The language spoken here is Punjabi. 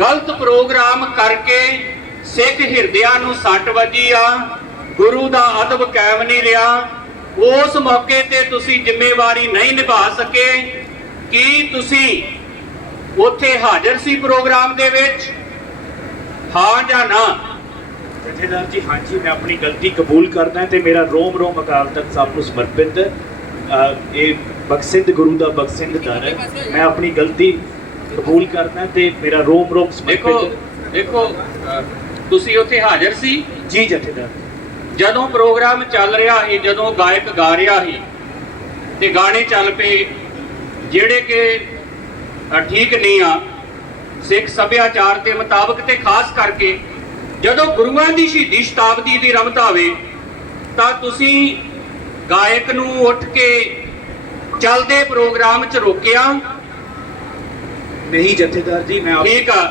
ਗਲਤ ਪ੍ਰੋਗਰਾਮ ਕਰਕੇ ਸਿੱਖ ਹਿਰਦਿਆਂ ਨੂੰ ਸੱਟ ਵੱਜੀ ਆ ਗੁਰੂ ਦਾ ਅਦਬ ਕਾਇਮ ਨਹੀਂ ਰਿਹਾ। ਉਸ ਮੌਕੇ ਤੇ ਤੁਸੀਂ ਜ਼ਿੰਮੇਵਾਰੀ ਨਹੀਂ ਨਿਭਾ ਸਕੇ। ਕੀ ਤੁਸੀਂ ਉੱਥੇ ਹਾਜ਼ਰ ਸੀ ਪ੍ਰੋਗਰਾਮ ਦੇ ਵਿੱਚ? ਹਾਂ ਜਾਂ ਨਾ? ਜਥੇਦਾਰ ਜੀ ਹਾਂਜੀ ਮੈਂ ਆਪਣੀ ਗਲਤੀ ਕਬੂਲ ਕਰਦਾ ਤੇ ਮੇਰਾ ਰੋਮ ਰੋਮ ਅਕਾਲ ਤਖਤ ਸਾਹਿਬ ਨੂੰ ਸਮਰਪਿਤ ਇਹ ਬਖਸ਼ਿੰਦ ਗੁਰੂ ਦਾ ਬਖਸ਼ਿੰਦ ਦਰ ਹੈ। ਮੈਂ ਆਪਣੀ ਗਲਤੀ ਕਬੂਲ ਕਰਦਾ ਤੇ ਮੇਰਾ ਰੋਮ ਰੋਮ ਦੇਖੋ। ਦੇਖੋ ਤੁਸੀਂ ਉੱਥੇ ਹਾਜ਼ਰ ਸੀ ਜੀ ਜਥੇਦਾਰ ਜਦੋਂ ਪ੍ਰੋਗਰਾਮ ਚੱਲ ਰਿਹਾ ਸੀ ਜਦੋਂ ਗਾਇਕ ਗਾ ਰਿਹਾ ਸੀ ਤੇ ਗਾਣੇ ਚੱਲ ਪਏ ਜਿਹੜੇ ਕਿ ਠੀਕ ਨਹੀਂ ਆ ਸਿੱਖ ਸੱਭਿਆਚਾਰ ਦੇ ਮੁਤਾਬਕ ਤੇ ਖਾਸ ਕਰਕੇ ਜਦੋਂ ਗੁਰੂਆਂ ਦੀ ਸ਼ਹੀਦੀ ਸ਼ਤਾਬਦੀ ਦੀ ਰਮਤ ਆਵੇ ਤਾਂ ਤੁਸੀਂ ਗਾਇਕ ਨੂੰ ਉੱਠ ਕੇ ਚੱਲਦੇ ਪ੍ਰੋਗਰਾਮ 'ਚ ਰੋਕਿਆ ਨਹੀਂ ਜਥੇਦਾਰ ਜੀ ਮੈਂ ਠੀਕ ਆ।